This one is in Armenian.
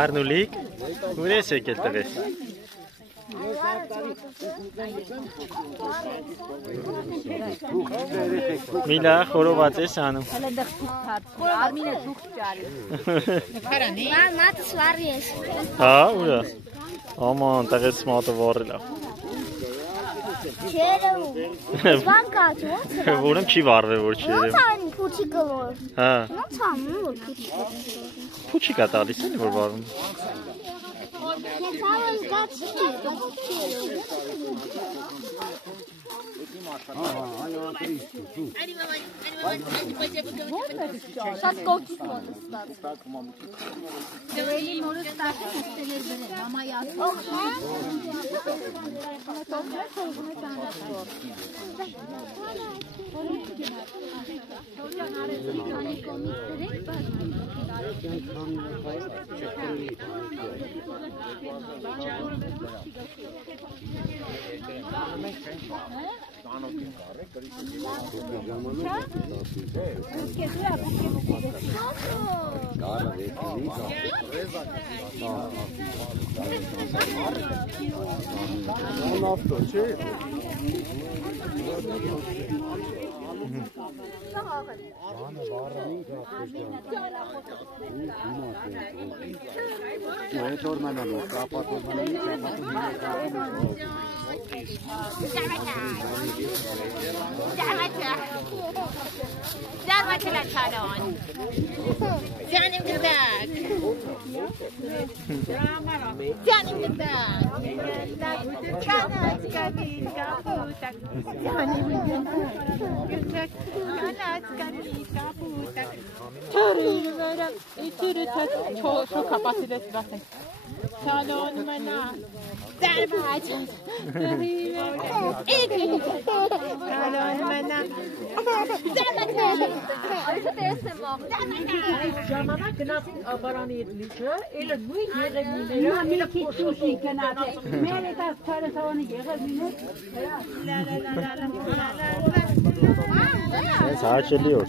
Arnulik, ո՞ւր ես եկել տղես։ Միլա խորոված ես անում։ Մատը սվարի ես։ Հա, ուրա։ Աման, տղես մատը վառել է։ Չերևում։ Սվան կաց, ոնց է։ Որում չի վառվել, որ չի երևում։ Ոնց անի փուչիկը որ։ Հա։ Ոնց անում որ փուչիկը։ Փուչիկա տալիս էլի որ վառում։ Ես հավես գաց չի։ Շատ կողքից մոտ ստաց։ Դրելի մորը ստացել ուստել էր բրել, մամայի ասում։ Salon mana, darbaç. Salon mana, darbaç. Jamana knap aparani etmişe, ele bu yeğenlere mele koşuşu kenarda. Mele tas tarafını yeğenlere. Sağa çeliyor.